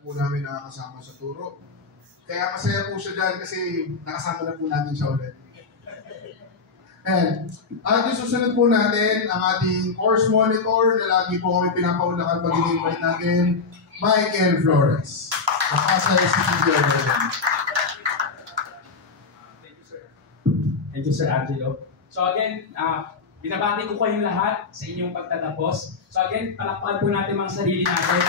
po namin nakakasama sa turo. Kaya masaya po siya dyan kasi nakasama na po natin siya ulit. And at yung susunod po natin ang ating course monitor na lagi po kami pinapaulakan pag in-invite natin, Michael Flores. Nakasaya si Teacher. Thank you, Sir Angelo. So again, binabati ko kayong lahat sa inyong pagtatapos. So again, palakpakan po natin mga sarili natin.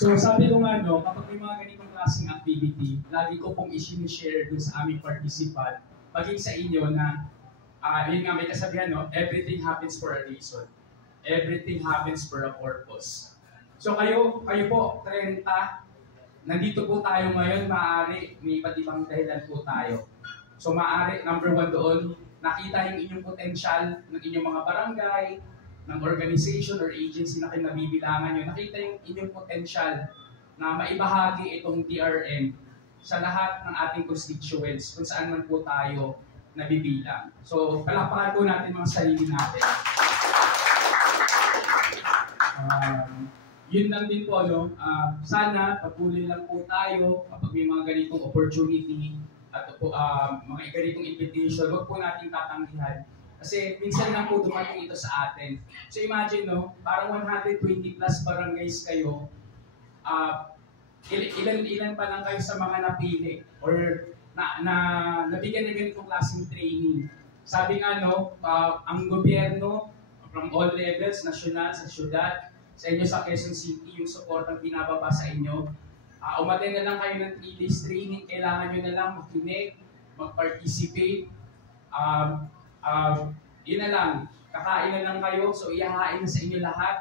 So sabi ko nga, no, kapag may mga ganitong klaseng activity, lagi ko pong i-share dun sa aming participant, maging sa inyo na, yun nga may kasabihan, no, everything happens for a reason. Everything happens for a purpose. So kayo po, 30, nandito po tayo ngayon, maaari, may iba't ibang dahilan po tayo. So maaari, number 1 doon, nakita yung inyong potential ng inyong mga barangay, ng organization or agency na kinabibilangan nyo, nakita yung inyong potential na maibahagi itong DRM sa lahat ng ating constituents kung saan man po tayo nabibilang. So, palakpakan po natin mga sarili natin. Yun lang din po, no? Sana patuloy lang po tayo kapag may mga ganitong opportunity at mga ganitong invitation, huwag po natin tatanggihan. Kasi minsan lang po dumating ito sa atin. So imagine, no, parang 120 plus barangays kayo, ilan pa lang kayo sa mga napili or nabigyan ng ganitong klaseng training. Sabi nga, no, ang gobyerno from all levels, nasyonal, sa syudad, sa inyo sa Quezon City, yung support ang binababa sa inyo. Umaten na lang kayo ng 3 days training, kailangan nyo na lang makinig, mag-participate. Yun na lang, kakain na lang kayo, so ihahain na sa inyo lahat.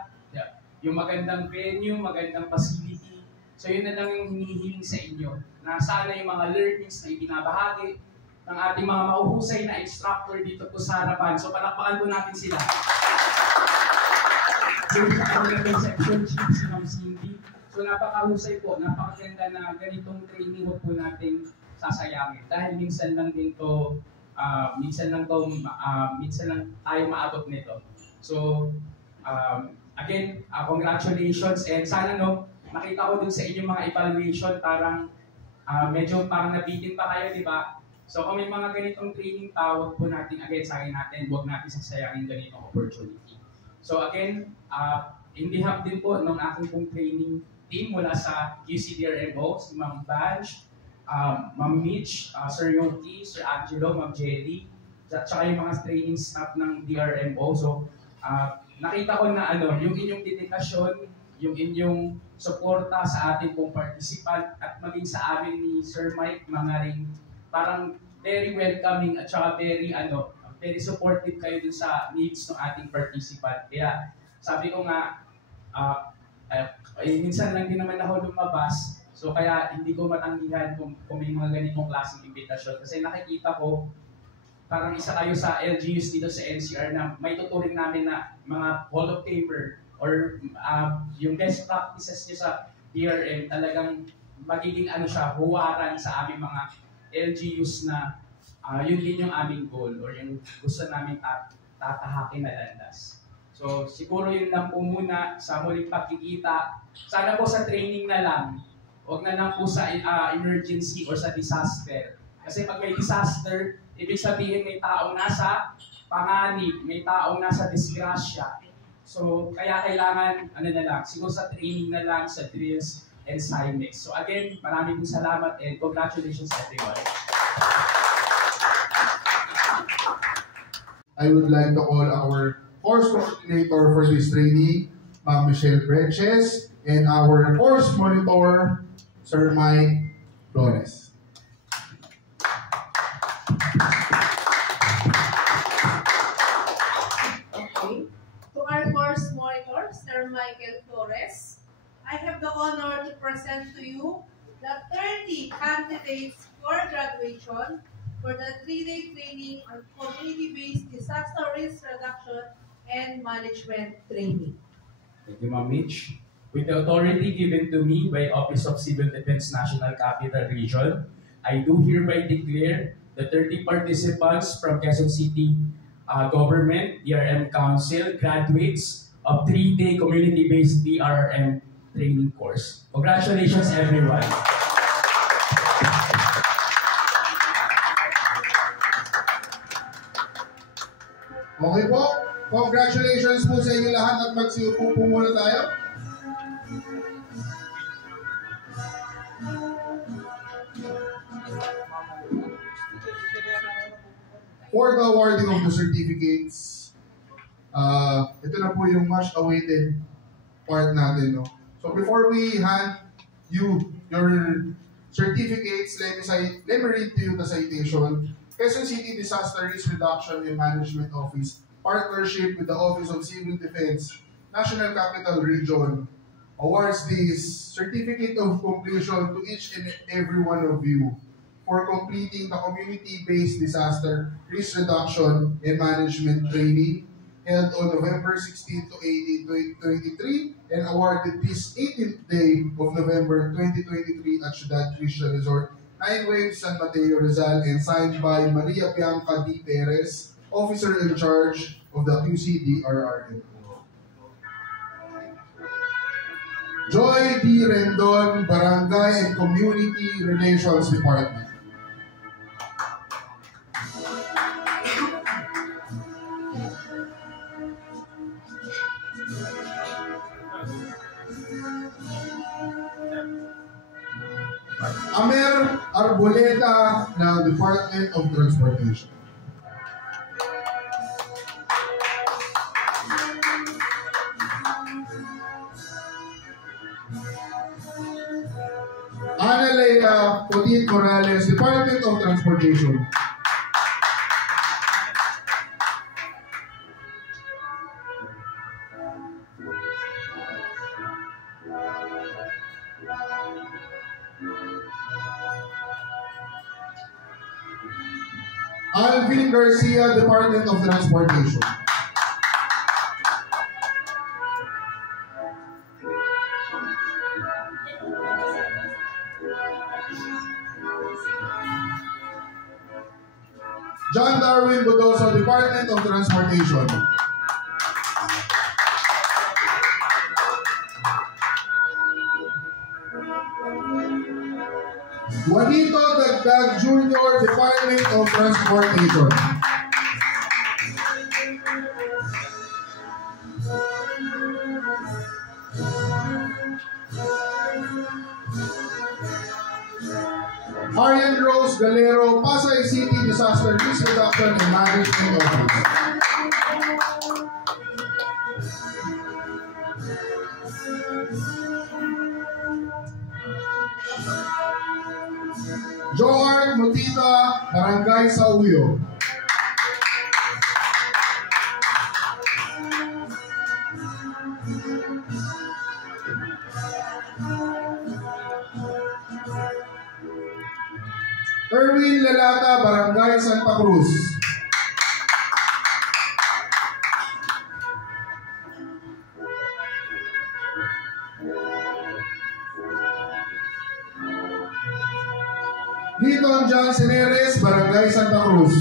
Yung magandang venue, magandang facility. So yun na lang yung hinihiling sa inyo. Na sana yung mga learnings na ibinabahagi ng ating mga mauhusay na instructor dito po sa harapan. So palakpakan po natin sila. Yung sa conception chief, si Ma'am Cindy. So napakahusay po, napakaganda na ganitong training huwag po natin sasayangin. Dahil minsan lang din to, minsan lang tayo maabot nito. So, again, congratulations and sana, no, nakita ko dun sa inyong mga evaluation, parang medyo parang nabitin pa kayo, di ba? So, kung may mga ganitong training pa, huwag po natin, again, sayang natin, huwag natin sasayangin ganitong opportunity. So, again, in behalf din po ng aking pong training team mula sa QCDRMO, si Ma'am Banj, Ma'am Mitch, Sir Yoki, Sir Angelo, Ma'am Jelly, at saka yung mga training staff ng DRMO. So, nakita ko na yung inyong dedikasyon, yung inyong suporta sa ating pong participant at maging sa amin ni Sir Mike, mga ring parang very welcoming at saka very supportive kayo dun sa needs ng ating participant. Kaya sabi ko nga, minsan lang din naman ako lumabas. So kaya hindi ko matanggihan kung may mga ganitong klaseng imbitasyon. Kasi nakikita ko, parang isa kayo sa LGUs dito sa NCR na may tuturing namin na mga Hall of Famer or yung best practices niyo sa DRM talagang magiging huwaran sa aming mga LGUs na yun din yung aming goal or yung gusto namin tatahakin na landas. So siguro yun lang po muna sa muling pagkikita. Sana po sa training na lang. Huwag na lang po sa emergency or sa disaster. Kasi pag may disaster, ibig sabihin may taong nasa panganib, may taong nasa disgrasya. So, kaya kailangan, na lang, siguro sa training na lang, sa drills and CIMEX. So again, maraming salamat and congratulations everyone. I would like to call our course coordinator for this training, Ma'am Michelle Breches, and our course monitor, Sir Mike Flores. Okay. To our course monitor, Sir Michael Flores, I have the honor to present to you the 30 candidates for graduation for the 3-day training on community-based disaster risk reduction and management training. Thank you, Ma'am Mitch. With the authority given to me by Office of Civil Defense National Capital Region, I do hereby declare the 30 participants from Quezon City Government, DRM Council, graduates of 3-day community-based DRM training course. Congratulations everyone! Okay po, congratulations po sa inyo lahat at magsiupo po muna tayo. For the awarding of the certificates, ito na po yung much awaited part natin. No? So before we hand you your certificates, let me read to you the citation. Quezon City Disaster Risk Reduction and Management Office, partnership with the Office of Civil Defense, National Capital Region, awards this certificate of completion to each and every one of you for completing the community-based disaster risk reduction and management training held on November 16 to 18, 2023 and awarded this 18th day of November 2023 at Ciudad Christian Resort, 9 Waves, San Mateo, Rizal, and signed by Maria Bianca D. Perez, Officer in Charge of the QCDRRM. Joy D. Rendon, Barangay and Community Relations Department. Amer Arboleta ng Department of Transportation. Analea Potit Morales, Department of Transportation. Alvin Garcia, Department of Transportation. John Darwin Budoso, Department of Transportation. Juanito Dagdag Jr., Department of Transportation. Arian Rose Galero, Pasay City Disaster Risk Reduction and Management Office. Joart Mutita, Barangay Sauyo. Erwin Lalata, Barangay Santa Cruz. Liton John Seneres, Barangay Santa Cruz.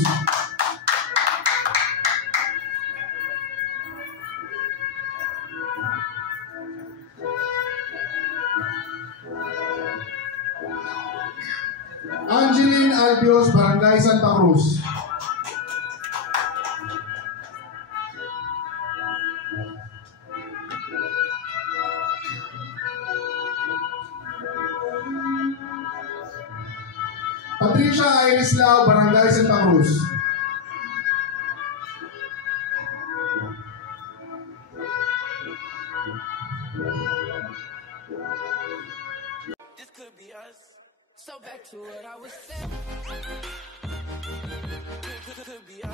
Angeline Albios, Barangay Santa Cruz. Patricia Iris Lau, Barangay Santa Cruz. This could be us. So back to what I was saying. Could be us.